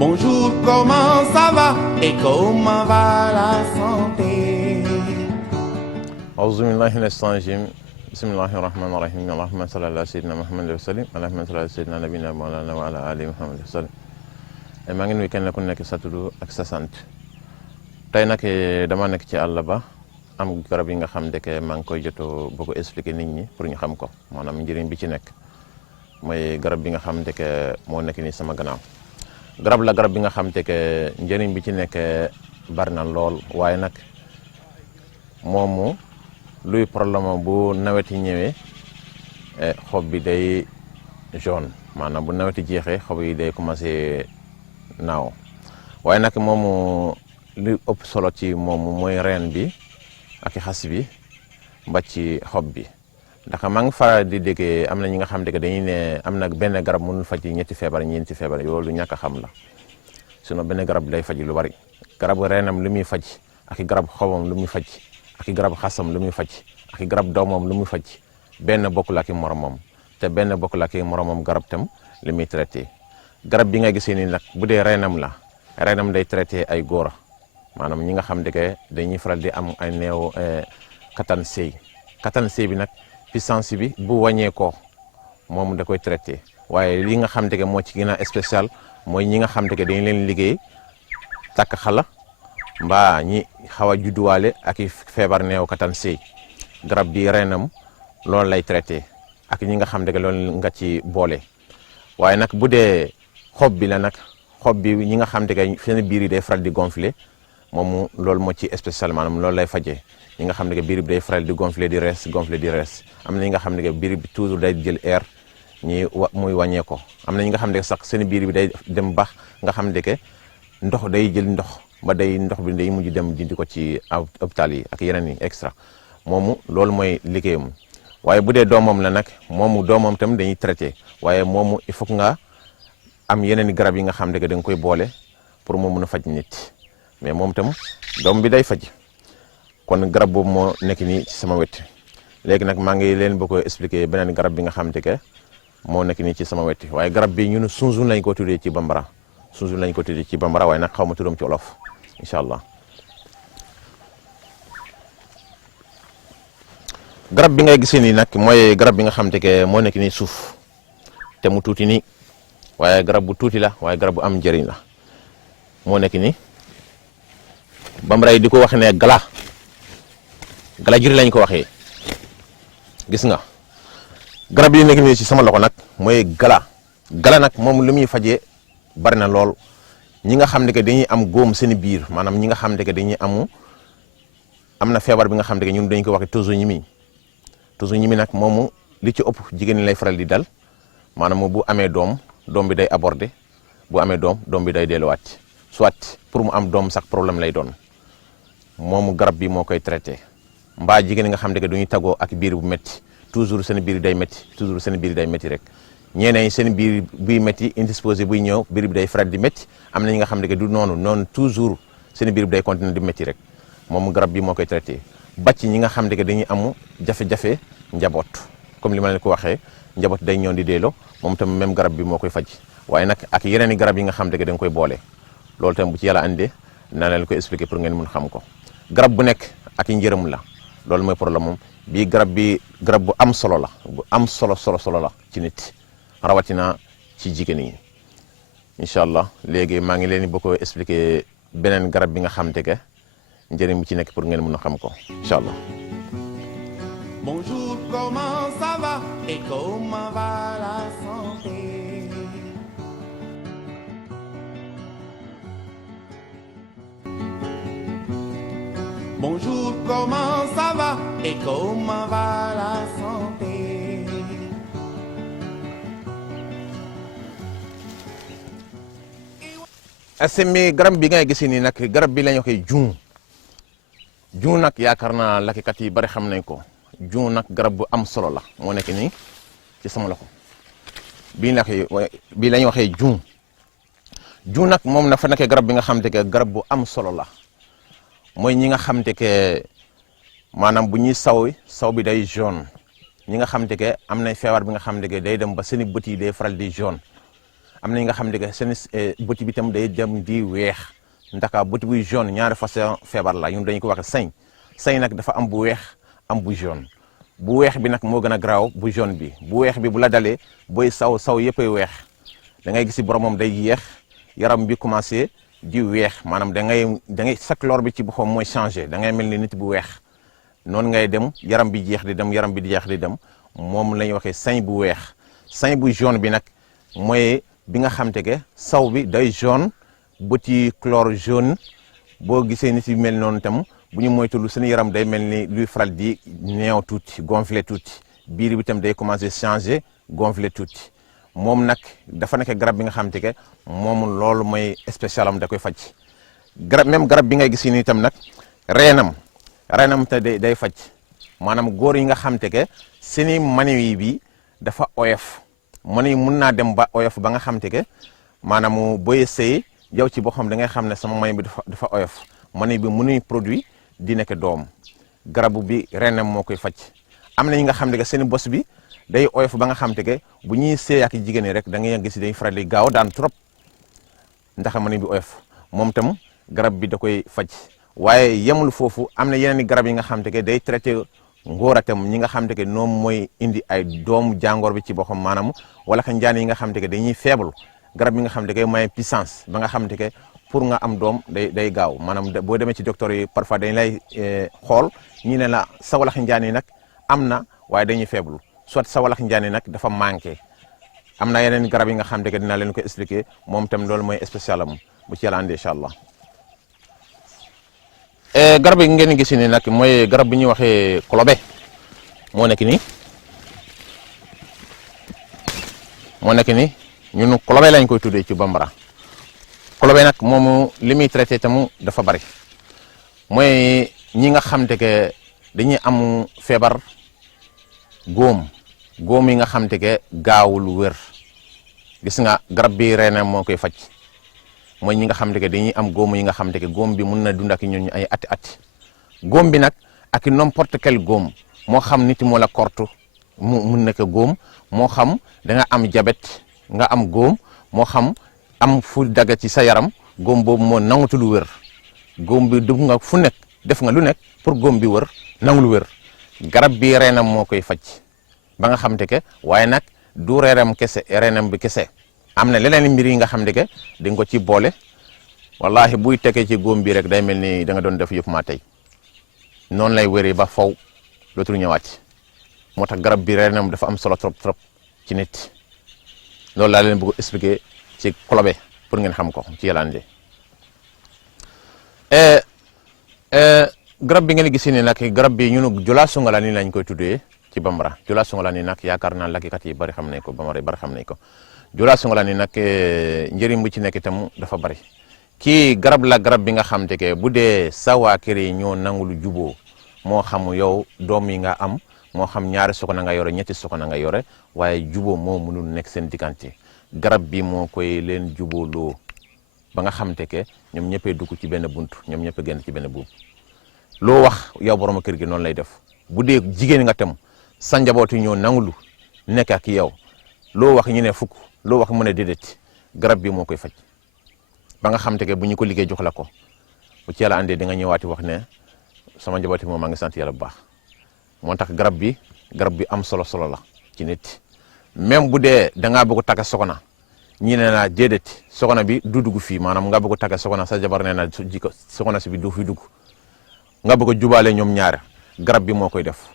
Bonjour, comment ça va et comment va la santé? Auzu billahi minash shaytanir rajim. Bismillahir rahmanir rahim. Allahumma salli ala sayyidina Muhammad wa sallim. Allahumma salli ala sayyidina nabiyina mawlana wa ala alihi Muhammad wa sallim. maa ngi nuyu kenn ku nekk sa tudd ak sa sant. Tey nag dama nekk ci àll ba am garab yi nga xam ne maa ngi koy jotoo bëgg expliquer nit ñi pour ñu xam ko maanaam njëriñ bi ci nekk mooy garab bi nga xam ne moo nekk nii sama gannaaw. garab bi nga xam ne njëriñ bi ci nekk bari na lool waaye nag moomu luy problème bu nawet yi ñëwee xob bi day jaune maanaam bu nawet yi jeexee xob yi day commencé naaw waaye nag moomu li ëpp solo ci moomu mooy reen bi ak xas bi ba ci xob bi ndax maa ngi faral di déggee am na ñi nga xam ne dañuy ne am na benn garab mënul faj ñetti feebar ñeenti feebar loolu ñàkk a xam la sinon benn garab day faj lu bari garab reenam lu muy faj ak garab xobam lu muy faj ak garab xasam lu muy faj ak garab doomam lu muy faj benn bokkul ak moromam te benn bokkul ak moromam garab tam li muy traité garab bi nga gisee nii nag bu dee reenam la reenam day traité ay góor maanaam ñi nga xam ne dañuy faral di am ay néew kattan sëy bi nag puissance bi bu wàññeekoo moom da koy traité waaye li nga xam ne moo ci gën a spécial mooy ñi nga xam ne dañu leen liggéey takk xala mbaa ñi xaw a judduwaale ak feebar néew kattan sëy garab bi reenam loolu lay traité ak ñi nga xam ne loolu nga ci boole waaye nag bu dee xob bi la nag xob bi ñi nga xam ne seen biir yi day faral di gonfler moom loolu moo ci spécial maanaam loolu lay fajee ñi nga xam ne biir bi day faral di gonfler di rees am na ñi nga xam ne biir bi toujours day jël air muy wàññee ko am na ñi nga xam ne sax seen biir bi day dem baax nga xam ne ndox day jël ndox ba day ndox bi day mujj dem dindi ko ci hôpital yi ak yeneen yi extra moomu loolu mooy liggéeyam waaye bu dee doomam la nag moomu doomam tam dañuy traité waaye moomu il faut nga am yeneen garab yi nga xam ne da nga koy boole pour mu mun a faj nit mais moom tam doom bi day faj kon garab boobu moo nekk nii ci sama wet léegi nag maa ngi leen bëgg a expliquer beneen garab bi nga xam ne moo nekk nii ci sama wet waaye garab bi ñun sunsun lañ ko tuddee ci bambara waaye nag xaw ma turam ci olof incha allah. garab bi ngay gisee nii nag mooy garab bi nga xam ne moo nekk nii suuf te mu tuuti nii waaye garab bu tuuti la waaye garab bu am njëriñ la moo nekk nii bambara yi di ko wax ne gala juri lañ ko waxee gis nga garab yi nekk nii ci sama loxo nag mooy gala nag moom lu muy fajee bari na lool ñi nga xam ne dañuy am góom seen biir maanaam ñi nga xam ne dañuy am na feebar bi nga xam ne ñun dañ ko waxee tozoñimi nag moomu li ci ëpp jigéen ñi lay faral di dal maanaam bu amee doom bi day aborder bu amee doom bi day delluwaat soit pour mu am doom sax problème lay doon moomu garab bi moo koy traité mbaa jigéen nga xam ne duñuy tagoo ak biir bu métti toujours seen biir day métti rek ñeneen seen biir buy métti indisposé buy ñëw biir bi day faral di métti am na ñi nga xam ne du noonu toujours seen biir bi day continuer di métti rek moomu garab bi moo koy traité bàcc ñi nga xam ne dañuy amu jafe-jafe njaboot comme li ma leen ko waxee njaboot day ñëw di deelo moom tam même garab bi moo koy faj waaye nag ak yeneen i garab yi nga xam ne da nga koy boole loolu tam bu ci yàlla andee naa leen ko expliquer pour ngeen mun xam ko garab bu nekk ak njëram la loolu mooy problème moom bii garab bu am solo la bu am solo la ci nit rawatina ci jigéen yi incha allah léegi maa ngi leen di bëgg a expliquer beneen garab bi nga xam ne njëriñ bi ci nekk pour ngeen mun a xam ko incha allah. Bonjour, comment ça va et comment va la santé? Bonjour, comment ça va et comment va la santé? asemi garab bi ngay gis nii nag garab bi la ñu koy jun nag yaakaar naa lakkat yi bari xam nañ ko jun nag garab bu am solo la moo nekk nii ci sama loxo bii la ñuy waxee jun nag moom dafa nekk garab bi nga xam te garab bu am solo la mooy ñi nga xam te maanaam bu ñuy saw bi day jaune ñi nga xam te am nay feebar bi nga xam te day dem ba seeni bët yi day faral di jaune am na ñi nga xam ne seen bëti bi tam day dem di weex ndaka bëti buy jaune ñaari façon feebar la ñun dañu ko wax sañ nag dafa am bu weex am bu jaune bu weex bi nag moo gën a garaaw bu jaune bi bu weex bi bu la dalee booy saw yëppay weex da ngay gis boromam day yéex yaram bi commencé di weex maanaam da ngay sa couleur bi ci boppam mooy changé da ngay mel ni nit bu weex noonu ngay dem yaram bi jeex di dem yaram bi di jeex di dem moom la ñuy waxee sañ bu weex sañ bu jaune bi nag mooy bi nga xam te ke saw bi day jaune bëti couleur jaune boo gisee nit yi mel noonu tam bu ñu moytuwul seen yaram day mel ni luy faral di neew tuuti gonflé tuuti biir bi tam day commencé changé gonflé tuuti moom nag dafa nekk garab bi nga xam te ke moom loolu mooy spécial am da koy faj garab bi ngay gis ni itam nag reenam te day faj maanaam góor yi nga xam te ke seeni mani bi dafa oyof mani mun naa dem ba oyof ba nga xam te ke maanaam booy sëy yow ci boo xam da ngay xam ne sama mani bi dafa oyof mani bi mënuy produit di nekk doom garabu bi reenam moo koy faj am na ñi nga xam te ke seeni bos bi day oyof ba nga xam te ke bu ñuy sëy ak jigéen ñi rek da ngay gis dañuy faral di gaaw daan trop ndax mani bi oyof moom tam garab bi da koy faj waaye yemul foofu am na yeneen i garab yi nga xam te ke day traité ngóoratam ñi nga xam te ke noom mooy indi ay doomu jàngoor bi ci boppam maanaam wala ka njaan yi nga xam te ke dañuy faible garab yi nga xam te ke may puissance ba nga xam te ke pour nga am doom day gaaw maanaam boo demee ci docteur yi parfois dañ lay xool ñi ne la sa walax njaan yi nag am na waaye dañuy faible soit sa walax njaan yi nag dafa manqué am na yeneen garab yi nga xam te ke dinaa leen ko expliquer moom tam loolu mooy spécial am bu ci yàlla andi incha allah garab yi ngeen gis ni nag mooy garab bi ñuy waxee kolobe moo nekk ni ñun kolobe lañ koy tuddee ci bambara kolobe nag moomu li muy traité tamu dafa bari mooy ñi nga xam te ke dañuy am feebar góom yi nga xam te ke gaawul wér gis nga garab bi reena moo koy faj mooy ñi nga xam te ke dañuy am góom yi nga xam te ke góom bi mun na dund ak ñun ay ati góom bi nag ak n'importe quel góom moo xam nit moo la kortu mun nekk góom moo xam da nga am diabète nga am góom moo xam am fu daga ci sa yaram góom boobu moo nangutu lu wér góom bi dugg nga fu nekk def nga lu nekk pour góom bi wër nangu lu wér garab bi reenam moo koy faj ba nga xam te ke waaye nag du reenam bi kese am na leneen mbir yi nga xam ne que di nga ko ci boole wallahi buy tekee ci góom bi rek day mel ni da nga doon def yëpp maa tey noonu lay wéree ba faw dootul ñëwaat moo tax garab bi reenam dafa am solo trop ci nit loolu laa leen bëgg expliquer ci kolobe pour ngeen xam ko ci yàllaande garab bi ngeen gis ni nag garab bi ñunu Jula Songala ni lañ koy tuddee ci bambara Jula Songala ni nag yaakaar naa lakkikat yi bari xam nañ ko bambara yi bari xam nañ ko Jula Songala ni nag njëriñ bu ci nekk itam dafa bari kii garab la garab bi nga xam te ke bu dee sa waa kër yi ñoo nangulu juboo moo xam yow doom yi nga am moo xam ñaari soxna nga yore ñetti soxna nga yore waaye juboo moo mënul nekk seen diggante garab bi moo koy leen juboo loo ba nga xam te ke ñoom ñëppee dugg ci benn bunt ñoom ñëpp génn ci benn buum loo wax yow borom kër gi noonu lay def bu dee jigéen nga tam sa njaboot yi ñoo nangulu nekk ak yow loo wax ñu ne fukk loo wax mu ne déedéet garab bi moo koy faj ba nga xam te ke bu ñu ko liggéey jox la ko bu ci yàlla andee di nga ñëwaati wax ne sama njaboot yi moom maa ngi sant yàlla bu baax moo tax garab bi am solo la ci nit même bu dee da ngaa bëgg takk soxna ñi ne naa déedéet soxna bi du dugg fii maanaam nga bëgg takk soxna sa jabar nee na jiko soxna si bi du fi dugg nga bëgg jubaale ñoom ñaar garab bi moo koy def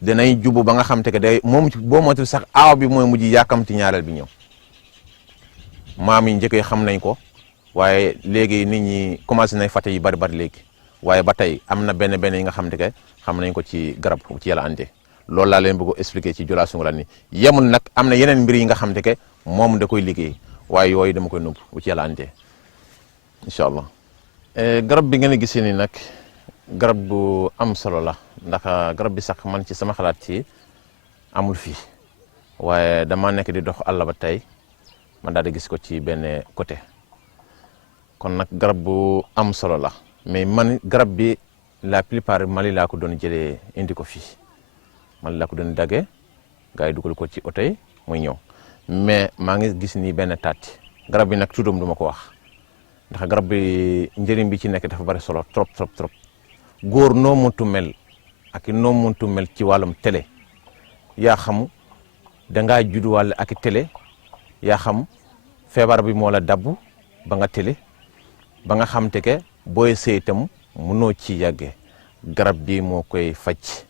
danay jubu ba nga xam te ke day moom boo moytul sax aaw bi mooy mujj yàkkamti ñaareel bi ñëw maam yi njëkk yi xam nañ ko waaye léegi nit ñi commencé nañ fàtte yi bari léegi waaye ba tey am na benn yi nga xam te ke xam nañ ko ci garab ci yàlla ante loolu laa leen bëgg a expliquer ci Jula Songala ni yemul nag am na yeneen mbir yi nga xam te ke moom da koy liggéey waaye yooyu dama koy nëbb bu ci yàlla ante incha allah garab bi ngeen gisee ni nag garab bu am solo la ndax garab bi sax man ci sama xalaat ci amul fii waaye dama nekk di dox àll ba tey man daal di gis ko ci benn côté kon nag garab bu am solo la mais man garab bi la plupart Mali laa ko doon jëlee indi ko fii Mali laa ko doon daggee gars yi dugal ko ci oto yi muy ñëw mais maa ngi gis nii benn taati garab bi nag tuddam du ma ko wax ndax garab bi njëriñ bi ci nekk dafa bari solo trop trop trop góor noo muntu mel ak noo muntu mel ci wàllum télé yaa xam dangaa judduwaale ak télé yaa xam feebar bi moo la dabbu ba nga télé ba nga xam te ke booy sëy itam mënoo ci yàggee garab bi moo koy faj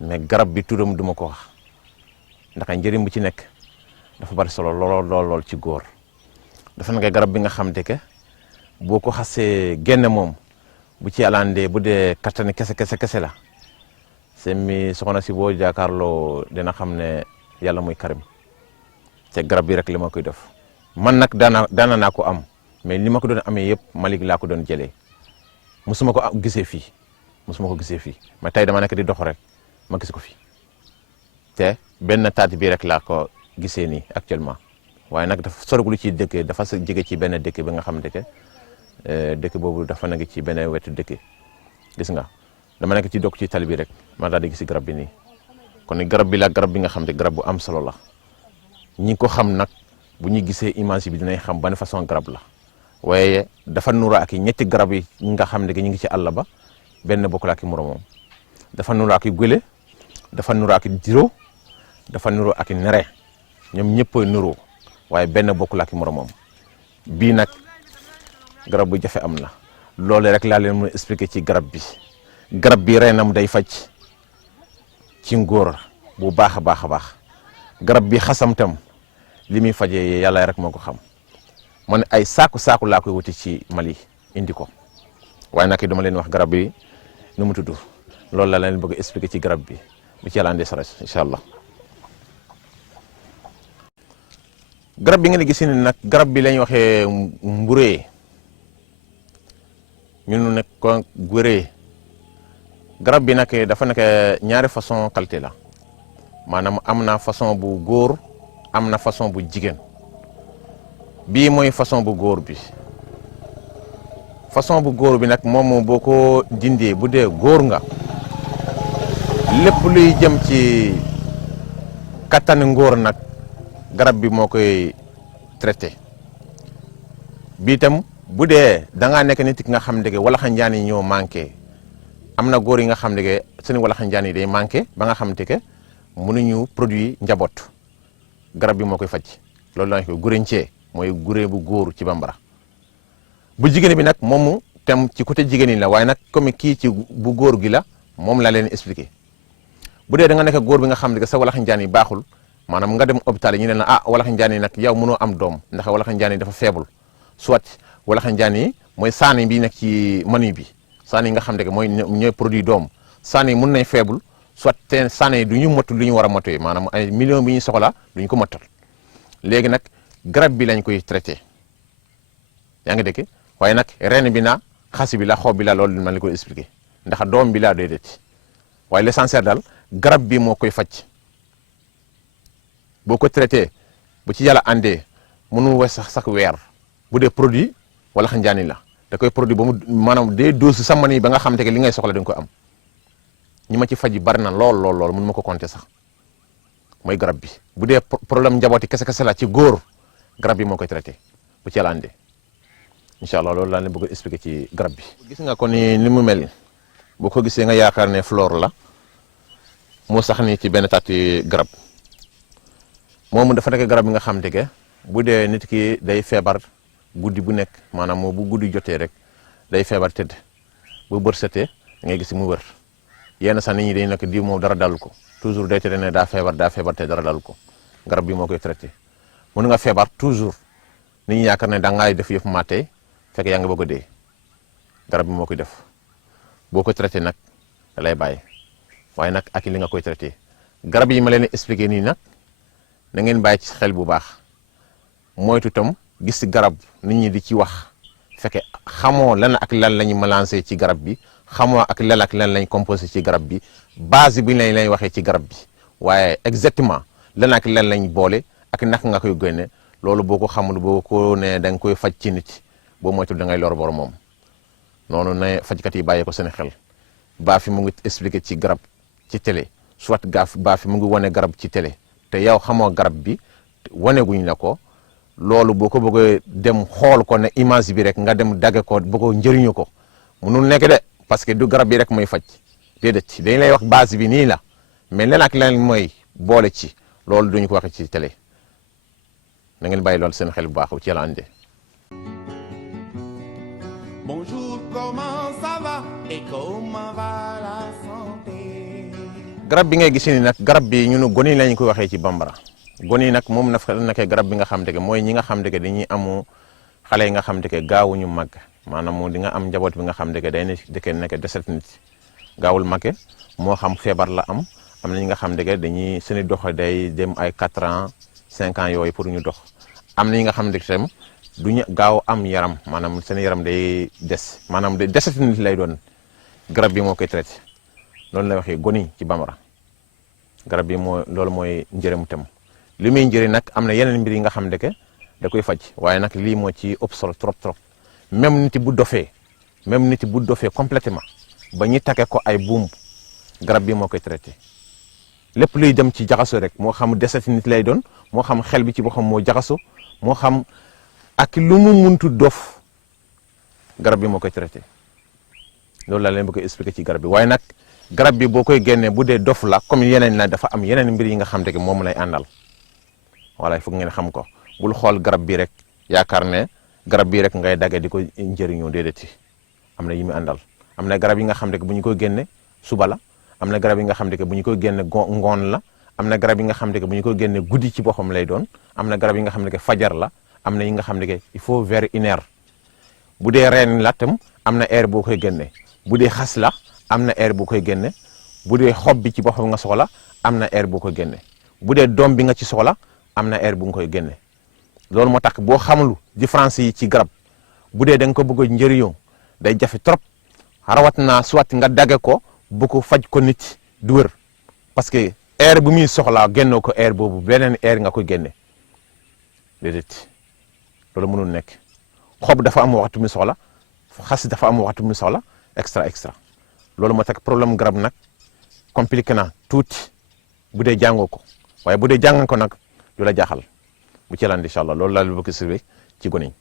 mais garab bi turam duma ko wax ndax njëriñ bu ci nekk dafa bari solo lool ci góor dafa nekk garab bi nga xam te ke boo ko xasee génne moom bu ci àlandee bu dee kattani kese la c'est mi soxna si boo jàkkaarloo dina xam ne yàlla muy karim te garab bi rek li ma koy def man nag daana naa ko am mais li ma ko doon amee yëpp Malick laa ko doon jëlee musuma ko gisee fii mais tey dama nekk di dox rek ma gis ko fii te benn taat bi rek laa ko gisee nii actuellement waaye nag dafa soroglu ci dëkk dafa jege ci benn dëkk bi nga xam ne dëkk boobu dafa nekk ci benn wetu dëkk gis nga dama nekk ci dok ci tali bi rek ma daal di gis garab bi nii kon garab bi la garab bi nga xam ne garab bu am solo la ñi ko xam nag bu ñu gisee image bi dinañ xam ban façon garab la waaye dafa nuru ak ñetti garab yi nga xam ne ñu ngi ci àll ba benn bokkul ak moromam dafa nuru ak gële dafa nuru ak diro dafa nuru ak nere ñoom ñëpp nuru waaye benn bokkul ak moromam bii nag garab bu jafe am na loolu rek laa leen mën a expliquer ci garab bi reenam day faj ci ngóor bu baax a baax garab bi xasam tam li muy fajee yàlla rek moo ko xam man ay saaku laa koy wuti ci Mali indi ko waaye nag dama leen wax garab bi nu mu tudd loolu la leen bëgg expliquer ci garab bi bu ci yàlla andee saras incha allah. garab bi ngeen gis ni nag garab bi lañ waxee mburee ñun nekk ko guree garab bi nag dafa nekk ñaari façon qualité la maanaam am na façon bu góor am na façon bu jigéen bii mooy façon bu góor bi façon bu góor bi nag moom boo ko dindee bu dee góor nga lépp luy jëm ci kattanu ngóor nag garab bi moo koy traité bii tam bu dee da ngaa nekk nit ki nga xam ne wala xanjaan yi ñoo manqué am na góor yi nga xam ne seen wala xanjaan yi day manqué ba nga xam ne mënuñu produit njaboot garab bi moo koy faj loolu la ñu koy gurencee mooy guree bu góor ci bambara bu jigéen bi nag moomu tam ci côté jigéen yi la waaye nag comme kii ci bu góor gi la moom la leen expliqué bu dee da nga nekk góor bi nga xam ne sa walax njaan yi baaxul maanaam nga dem hôpital yi ñu ne la walax njaan yi nag yow mënoo am doom ndax walax njaan yi dafa faible soit walax njaan yi mooy saani bi nekk ci manu bi saani yi nga xam ne mooy ñooy produit doom saani yi mun nañ faible soit te saani yi du ñu motul lu ñu war a motoy maanaam ay million bi ñu soxla du ñu ko motal léegi nag garab bi lañ koy traité yaa ngi dégg waaye nag ren bi na xasi bi la xob bi la loolu man la koy expliqué ndax doom bi laa déedéet waaye l'essentiel daal garab bi moo koy faj boo ko traité bu ci yàlla andee mënu wees sax weer bu dee produit wala xanjaani la da koy produit ba mu maanaam des doses sama nii ba nga xam te li ngay soxla da nga ko am ñi ma ci faj bari na lool mënu ma ko compter sax mooy garab bi bu dee problème njabooti kese la ci góor garab bi moo koy traité bu ci yàlla andee incha allah loolu laa leen bëgg expliquer ci garab bi. gis nga ko ni mu mel boo ko gisee nga yaakaar ne fleur la moo sax ni ci benn taati garab moom dafa nekk garab bi nga xam te bu dee nit ki day feebar guddi bu nekk maanaam bu guddi jotee rek day feebar tëdd bu bër setee da ngay gis mu wër yenn sax nit ñi dañ nekk di moom dara dalu ko toujours day tere ne daa feebar te dara dalu ko garab bi moo koy traité mën nga feebar toujours nit ñi yaakaar ne da ngay def yëf maté fekk yaa ngi bëgg a dee garab bi moo koy def boo ko traité nag da lay bàyyi waaye nag ak li nga koy traité garab yi ma leen expliqué nii nag na ngeen bàyyi ci xel bu baax moytu tam gis garab nit ñi di ci wax fekke xamoo lan ak lan la ñu mélangé ci garab bi xamoo ak lan lañ composé ci garab bi base bi lañ waxee ci garab bi waaye exactement lan ak lan lañ boole ak naka nga koy génne loolu boo ko xamul boo ko ne da nga koy faj ci nit boo moytul da ngay lor borom moom noonu ne fajkat yi bàyyee ko seen xel baa fi mu ngi expliqué ci garab ci télé soit baa fi mu ngi wane garab ci télé te yow xamoo garab bi wane guñ la ko loolu boo ko bëggee dem xool ko ne image bi rek nga dem dagge ko ba ko njëriñu ko munul nekk de parce que du garab bi rek mooy faj déedéet dañ lay wax base bi nii la mais leneen ak leneen mooy boole ci loolu duñu ko waxe ci télé na ngeen bàyyi loolu seen xel bu baax ci Yàlla ande. Bonjour, comment ça va et comment va la santé? garab bi ngay gis ni nag garab bi ñun goni lañ koy waxee ci bambara goni nag moom nekkee garab bi nga xam te mooy ñi nga xam te dañuy amu xale yi nga xam te gaawuñu màgg maanaam di nga am njaboot bi nga xam te day nekk deset nit gaawul màgge moo xam feebar la am na ñi nga xam te dañuy seeni dox day dem ay 4 ans 5 ans yooyu pour ñu dox am na ñi nga xam te tam duñu gaaw am yaram maanaam seen yaram day des maanaam de deset nit lay doon garab bi moo koy traité loolu lay waxee goni ci bambara garab bi loolu mooy njëriñam tam li muy njëriñ nag am na yeneen mbir yi nga xam ne da koy faj waaye nag lii moo ci ëpp solo trop même nit bu dofee complètement ba ñu take ko ay buum garab bi moo koy traité lépp luy dem ci jaxaso rek moo xam desati nit lay doon moo xam xel bi ci boo xam moo jaxaso moo xam ak lu mu muntu dof garab bi moo koy traité loolu laa leen bëgg a expliquer ci garab bi waaye nag garab bi boo koy génnee bu dee dof la comme yeneen la dafa am yeneen mbir yi nga xam te moom lay àndal voilà il faut ngeen xam ko bul xool garab bi rek yaakaar ne garab bi rek ngay dagge di ko njëriñoo déedéet am na yi mu àndal am na garab yi nga xam te bu ñu koy génne suba la am na garab yi nga xam te bu ñu koy génne ngoon la am na garab yi nga xam te bu ñu koy génne guddi ci boppam lay doon am na garab yi nga xam te fajar la am na yi nga xam ne il faut vers 1 heure bu dee reen la tam am na heure boo koy génne bu dee xas la am na heure boo koy génne bu dee xob bi ci boppam nga soxla am na heure boo koy génne bu dee doom bi nga ci soxla am na heure bu nga koy génne loolu moo tax boo xamul différence yi ci garab bu dee da nga ko bëgg a njëriñoo day jafe trop rawat naa soit nga dagge ko bu ko faj ko nit du wër parce que heure bu muy soxlaa génnoo ko heure boobu beneen heure nga koy génne déedéet loolu mënul nekk xob dafa am waxtu mu soxla xas dafa am waxtu mu soxla extra loolu moo tax problème garab nag compliqué na tuuti bu dee jàngoo ko waaye bu dee jàng ko nag du la jaaxal bu ci lan incha allah loolu laa bëgg siré ci gone yi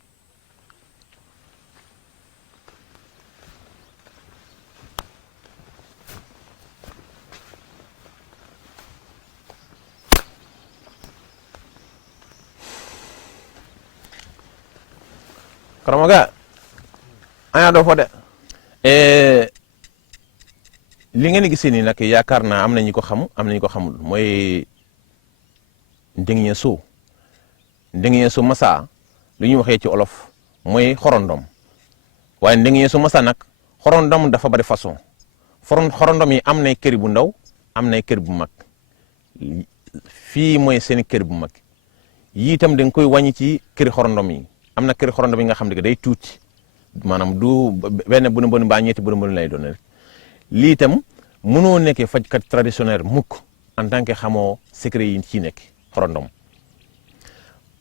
Karamoga aya do fo de li ngeen gisee nii nag yaakaar naa am na ñu ko xam am na ñu ko xamul mooy ndingñe su masa lu ñuy waxee ci olof mooy xorondom waaye ndingñe su masa nag xorondom dafa bari façon xorondom yi am nay kër bu ndaw am nay kër bu mag fii mooy seen kër bu mag yii itam da nga koy wàññi ci këri xorondom yi am na këri xorondom yi nga xam ne day tuuti maanaam du benn bu ne mbaa ñetti bu ne lay doon rek lii itam mënoo nekkee fajkat traditionnel mukk en tant que xamoo secret yi ci nekk xorondom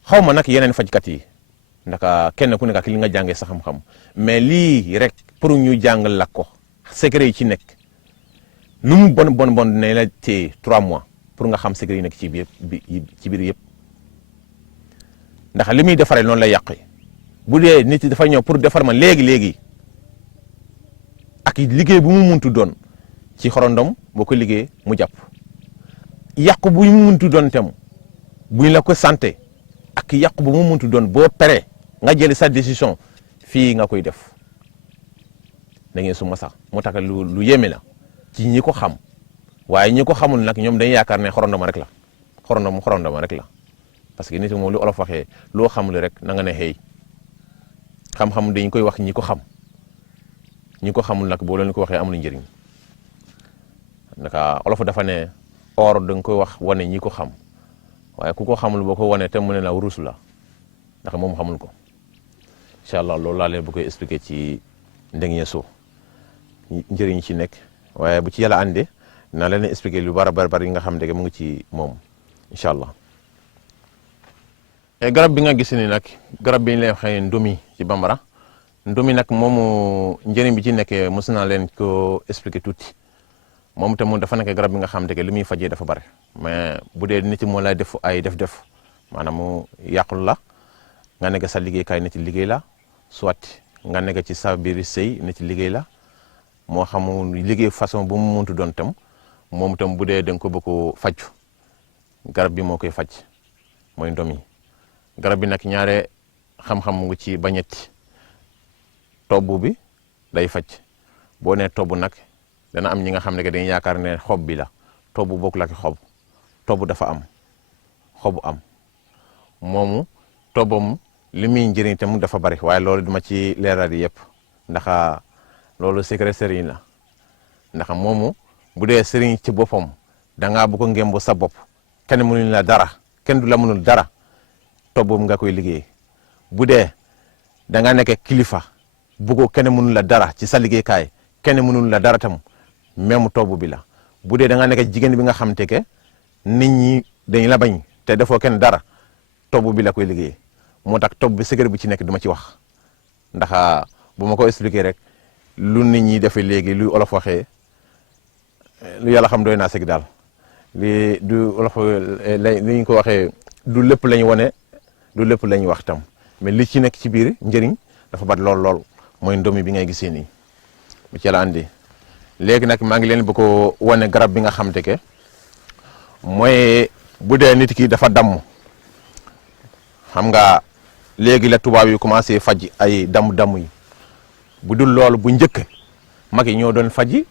xaw ma nag yeneen fajkat yi ndaka kenn ku nekk ak li nga jàngee sa xam-xam mais lii rek pour ñu jàngal la ko secret yi ci nekk lu mu bon ne la téye 3 mois pour nga xam secret yi nekk ci biir yëpp ndax li muy defaree noonu lay yàqee bu dee nit dafa ñëw pour defar ma léegi ak liggéey bu mu muntu doon ci xorondom boo ko liggéey mu jàpp yàqu bu mu muntu doon tam buñ la ko santé ak yàqu bu mu muntu doon boo paree nga jël sa décision fii nga koy def da ngeen su masa moo tax lu yéeme la ci ñi ko xam waaye ñi ko xamul nag ñoom dañuy yaakaar ne xorondoma rek la xorondoma rek la parce que nit moom lu olof waxee loo xamul rek na nga ne xëy xam-xam dañ koy wax ñi ko xam ñi ko xamul nag boo leen ko waxee amul njëriñ naka olof dafa ne or da nga koy wax wane ñi ko xam waaye ku ko xamul boo ko wane te mu ne la ruus la ndax moom xamul ko incha allah loolu laa leen bu koy expliquer ci ndengñe so njëriñ ci nekk waaye bu ci yàlla àndee naa leen expliquer lu bari yi nga xam ne mu ngi ci moom incha allah. garab bi nga gis ni nag garab bi ñu lay waxee ndomi ci bambara ndomi nag moomu njëriñ bi ci nekkee mos naa leen ko expliquer tuuti moom itam dafa nekk garab bi nga xam ne li muy fajee dafa bare mais bu dee nit moo lay def ay def-def maanaam mu yàqul la nga nekk sa liggéeykaay ne ci liggéey la soit nga nekk ci sa biir sëy ne ci liggéey la moo xamu liggéey façon bu mu muntu doon tam moom tam bu dee da nga ko bëgg faju garab bi moo koy faj mooy ndom yi garab bi nag ñaare xam-xam mu ngi ci ba ñetti tobb bi day faj boo nee tobb nag dana am ñi nga xam ne que dañuy yaakaar ne xob bi la tobb bokk la ki xob tobb dafa am xobu am moomu tobbam li muy njëriñ tam dafa bari waaye loolu duma ci leeral yi yëpp ndax loolu secret sëriñ la ndax moomu bu dee sëriñ ci boppam da ngaa bëgg a ngemb sa bopp kenn mënul la dara kenn du la mënul dara tobbam nga koy liggéey bu dee da nga nekk kilifa bëggoo kenn mënul la dara ci sa liggéeykaay kenn mënul la dara tam même tobb bi la bu dee da nga nekk jigéen bi nga xam te ke nit ñi dañ la bañ te defoo kenn dara tobb bi la koy liggéey moo tax tobb bi secret bi ci nekk duma ci wax ndax bu ma ko expliquer rek lu nit ñi defee léegi lu olof waxee lu yàlla xam doy naa seg daal li du olof li ñu ko waxee du lépp lañ wane du lépp lañ wax tam mais li ci nekk ci biir njëriñ dafa bat lool mooy ndomi bi ngay gisee nii bu ci la andi léegi nag maa ngi leen bëgg ko wane garab bi nga xam te ke mooy bu dee nit ki dafa damm xam nga léegi la tubaab yi commencé faj ay damm-damm yi bu dul loolu bu njëkk mag yi ñoo doon faji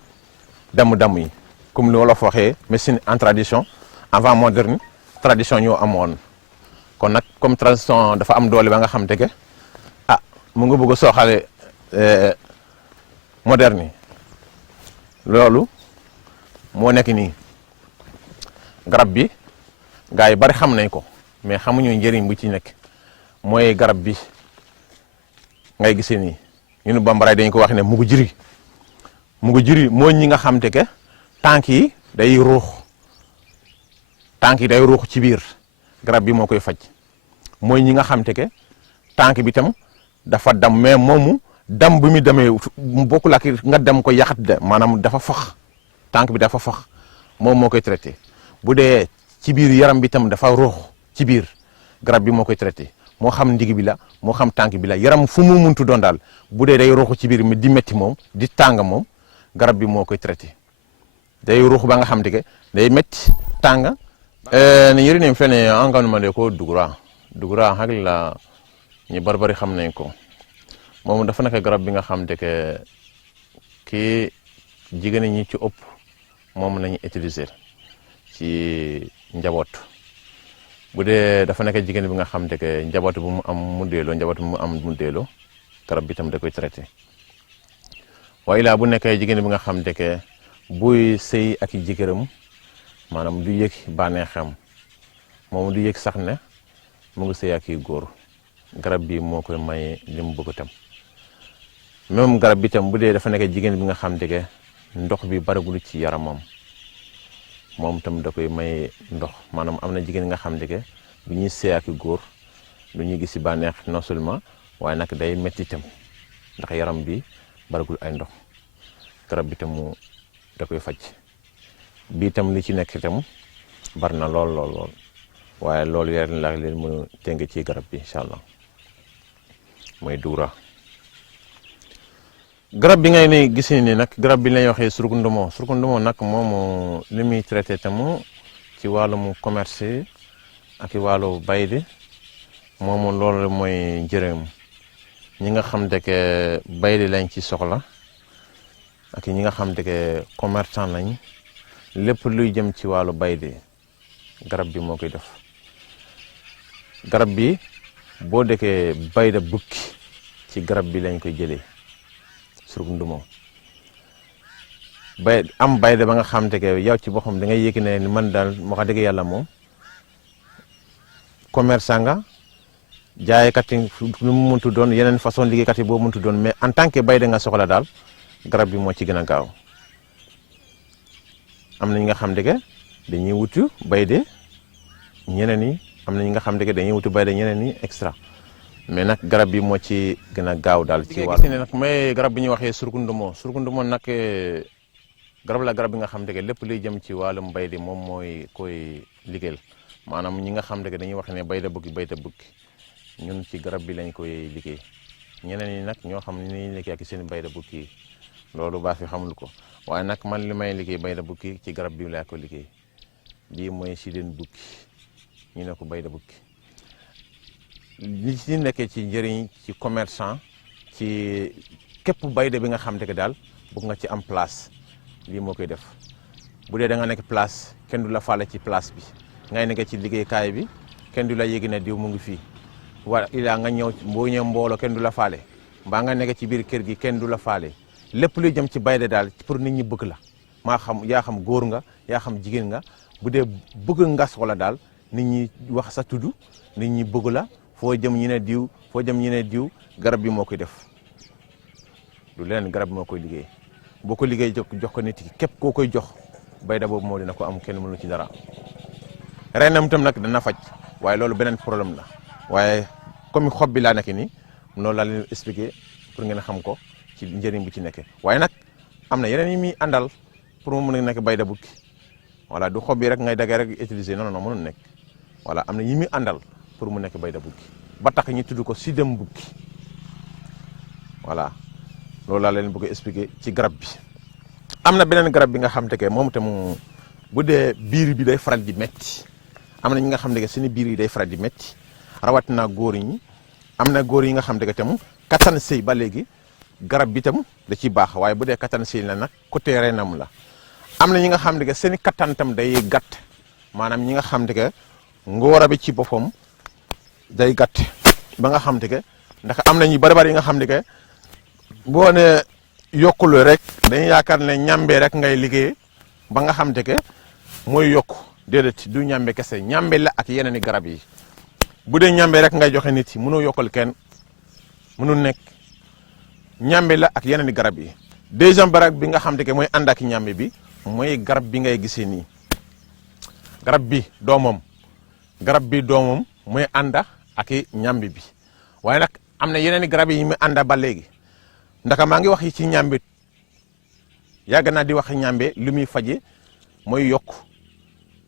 damm-damm yi comme li wolof waxee médecine en tradition avant moderne tradition ñoo amoon kon nag comme tradition dafa am doole ba nga xam te ke mu nga bëgg a sooxale moderne yi loolu moo nekk nii garab bi gars yi bari xam nañ ko mais xamuñu njëriñ bu ci nekk mooy garab bi ngay gisee nii ñun bambaraay dañu ko wax ne mugu jiri mooy ñi nga xam te ke tànk yi day ruux ci biir garab bi moo koy faj mooy ñi nga xam te ke tànk bi tam dafa dam mais moomu dam bi mu demee bokkul ak nga dem ko yaxat de maanaam dafa fax tànk bi dafa fax moom moo koy traité bu dee ci biir yaram bi tam dafa ruux ci biir garab bi moo koy traité moo xam ndig bi la moo xam tànk bi la yaram fu mu muntu doon daal bu dee day ruux ci biir mi di metti moom di tàng moom garab bi moo koy traité day ruux ba nga xam te ke day metti tàng ne yëri nem fene enganement de ko dugura hakila ñu barbari xam nañ ko moom dafa nekk garab bi nga xam te ke kii jigéen ñi ci ëpp moom lañu utiliser ci njaboot bu dee dafa nekk jigéen bi nga xam te ke njaboot bu mu am mu deeloo garab bi tam da koy traité waaye laa bu nekkee jigéen bi nga xam te ke buy sëy ak jëkkëram maanaam du yëg bànneexam moom du yëg sax ne mu ngi sëy ak góor garab bi moo koy maye li mu bëgg tam même garab bi tam bu dee dafa nekk jigéen bi nga xam te ke ndox bi baragul ci yaramam moom tam da koy maye ndox maanaam am na jigéen nga xam te ke bu ñuy sëy ak góor du ñuy gis si bànneex non seulement waaye nag day metti tam ndax yaram bi baragul ay ndox garab bi tam mu da koy faj bii tam li ci nekk itam bari na lool waaye loolu yàlla la leen mu tënk ci garab bi incha allah mooy duura garab bi ngay ne gis ni nag garab bi lay waxee surkundumo nag moom li muy traité tam ci wàllum commerce ak i wàllu baydi moom loolu mooy njëriñam ñi nga xam te ke baydi lañ ci soxla ak ñi nga xam te ke commerçant lañ lépp luy jëm ci wàllu baydi garab bi moo koy def garab bi boo dekee bayda bukki ci garab bi lañ koy jëlee surkundumo am bayda ba nga xam te ke yow ci boppam da ngay yëg ne man daal moo xa dëgg yàlla moom commerçant nga jaaykat yi lu mu muntu doon yeneen façon liggéeykat yi boo muntu doon mais en tant que bayda nga soxla daal garab bi moo ci gën a gaaw am na ñi nga xam te ke dañuy wutu bayde ñeneen ñi am na ñi nga xam te ke dañuy wutu bayde ñeneen ñi extra mais nag garab bi moo ci gën a gaaw daal ci wàll gis ne nag mooy garab bi ñuy waxee surkundumo nag garab bi nga xam te ke lépp luy jëm ci wàllum bayde moom mooy koy liggéeyal maanaam ñi nga xam ne dañuy wax ne bayda bukki ñun ci garab bi lañ koy liggéey ñeneen ñi nag ñoo xam ne ni liggéey ak seen bayda bukki loolu baa fi xamul ko waaye nag man li may liggéey bayda bukki ci garab bi laa ko liggéey bii mooy sideen bukki ñu ne ko bayda bukki li ci nekkee ci njëriñ ci commerçant ci képp bayda bi nga xam ne daal bëgg nga ci am place lii moo koy def bu dee da nga nekk place kenn du la faale ci place bi ngay nekk ci liggéeykaay bi kenn du la yéegi ne diw mu ngi fii wala ilaa nga ñëw boo ñëw mbooloo kenn du la faale mbaa nga nekk ci biir kër gi kenn du la faale lépp luy jëm ci bayda daal pour nit ñi bëgg la maa xam yaa xam góor nga yaa xam jigéen nga bu dee bëgg nga soxla daal nit ñi wax sa tudd nit ñi bëgg la foo jëm ñu ne diw foo jëm ñu ne diw garab bi moo koy def lu leen garab bi moo koy liggéey boo ko liggéey jox ko nit ki képp koo koy jox bayda boobu moo dina ko am kenn mënu ci dara renam tam nag dana faj waaye loolu beneen problème la waaye comme xob bi laa nekk nii noonu laa leen expliqué pour ngeen xam ko ci njëriñ bu ci nekkee waaye nag am na yeneen yi muy àndal pour mu mën a nekk bayda bukki voilà du xob bi rek ngay daggee rek utiliser non non mënul nekk voilà am na yi muy àndal pour mu nekk bayda bukki ba tax ñu tudd ko sidem bukki voilà loolu laa leen bëgg a expliqué ci garab bi. am na beneen garab bi nga xam te ke moom itam bu dee biir bi day faral di metti am na ñi nga xam ne que seen biir yi day faral di metti rawatina góor ñi am na góor yi nga xam ne que tam kattan sëy ba léegi garab bi tam da ciy baax waaye bu dee kattan sëy la nag côté renam la. am na ñi nga xam ne que seen kattan tam day gàtt maanaam ñi nga xam ne que ngóora bi ci boppam day gàtt ba nga xam te que ndax am na ñu bari yi nga xam ne que boo ne yokkul rek dañuy yaakaar ne ñambe rek ngay liggéey ba nga xam te que mooy yokk déedéet du ñambe kese ñambe la ak yeneen i garab yi bu dee ñambe rek ngay joxe nit yi mënoo yokkal kenn mënul nekk ñambe la ak yeneen i garab yi deuxième garab bi nga xam te que mooy ànd ak ñambe bi mooy garab bi ngay gisee nii garab bi doomam mooy ànd ak ñambe bi waaye nag am na yeneen i garab yi muy ànda ba léegi ndaka maa ngi wax ci ñambe yàgg naa di wax ñambe lu muy faje mooy yokk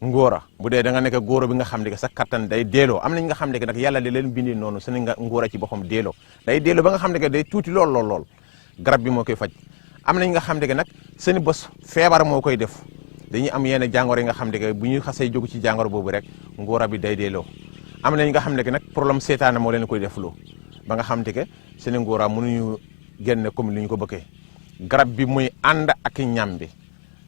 ngóora bu dee da nga nekk góora bi nga xam ne sa kattan day deeloo am na ñi nga xam ne nag yàlla da leen bindee noonu seen ngóora ci boppam deeloo day deeloo ba nga xam ne day tuuti lool garab bi moo koy faj am na ñi nga xam ne nag seen bos feebar moo koy def dañuy am yenn jàngoro yi nga xam ne bu ñu xasee jóg ci jàngoro boobu rek ngóora bi day deeloo am na ñi nga xam ne nag problème seetaane moo leen koy defloo ba nga xam ne seen ngóora mënuñu génne comme li ñu ko bëggee garab bi muy ànd ak ñambi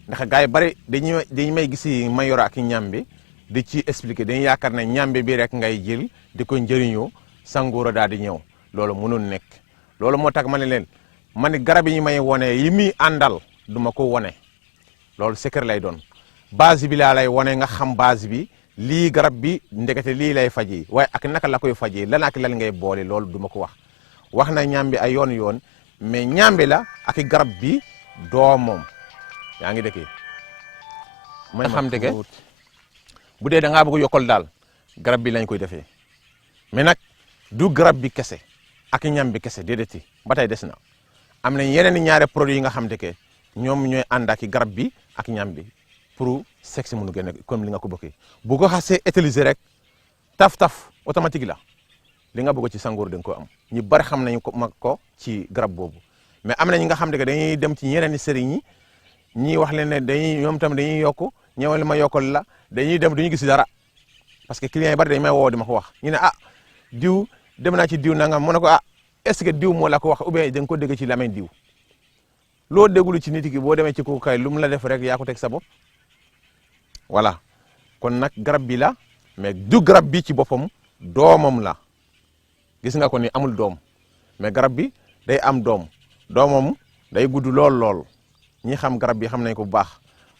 ndax gars yi bari dañuy may gis ma yor ak ñambi di ci expliquer dañuy yaakaar ne ñambi bi rek ngay jël di ko njëriñoo sa ngóora daal di ñëw loolu mënul nekk loolu moo tax ma ne leen man garab yi ñu may wone yi muy àndal du ma ko wone loolu secret lay doon base bi laa lay wone nga xam base bi lii garab bi ndekete lii lay fajee waaye ak naka la koy fajee lan ak lan ngay boole loolu du ma ko wax na ñambi ay yoon mais ñambe la ak garab bi doomam yaa ngi dëkkee ma xam te que bu dee da ngaa bëgg yokkal daal garab bi lañ koy defee mais nag du garab bi kese ak ñam bi kese déedéet ba tey des na am nañ yeneen ñaari produits yi nga xam te que ñoom ñooy ànd ak garab bi ak ñam bi pour sexe mënu génne comme li nga ko bëggee bu ko xasee utiliser rek taf automatique la li nga bëgg ci sangoor da nga ko am ñu bari xam nañu ko mag ko ci garab boobu mais am na ñi nga xam ne que dañuy dem ci ñeneen sëriñ yi ñii wax leen ne ñoom tam dañuy yokk ñëwal ma yokkal la dañuy dem duñu gis dara parce que client yi bari dañu may woo di ma ko wax ñu ne diw dem naa ci diw nangam mu ne ko est-ce que diw moo la ko wax ou bien da nga ko dégg ci lamañ diw loo déggul ci nit ki boo demee ci kooku kay lu mu la def rek yaa ko teg sa bopp voilà kon nag garab bi la mais du garab bi ci boppam doomam la gis nga ko ni amul doom mais garab bi day am doomam day gudd lool ñi xam garab bi xam nañ ko bu baax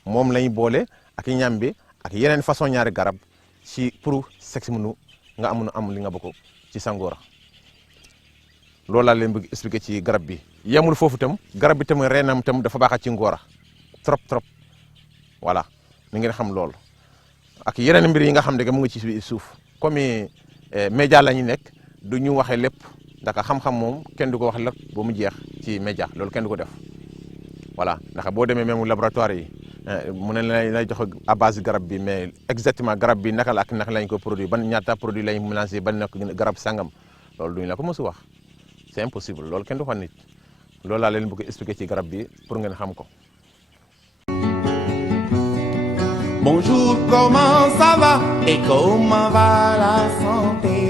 moom lañ boole ak ñambi ak yeneen façon ñaari garab ci pour sexe mënu nga am li nga bëgg ci sangoora loolu laa leen bëgg expliquer ci garab bi yemul foofu tam garab bi tam reenam tam dafa baax ci ngóora trop voilà ni ngeen xam loolu ak yeneen mbir yi nga xam ne mu ngi ci suuf comme média la ñu nekk du ñu waxee lépp ndax xam-xam moom kenn du ko wax lépp ba mu jeex ci média loolu kenn du ko def voilà ndax boo demee même laboratoire yi mu ne lay jox à base garab bi mais exactement garab bi naka la ak naka lañ ko produit ban ñaata produit lañ mélangé ban nak garab sangam loolu duñ la ko mos a wax c'est impossible loolu kenn du ko nit loolu laa leen bëgg expliquer ci garab bi pour ngeen xam ko. Bonjour, comment ça va et comment va la santé?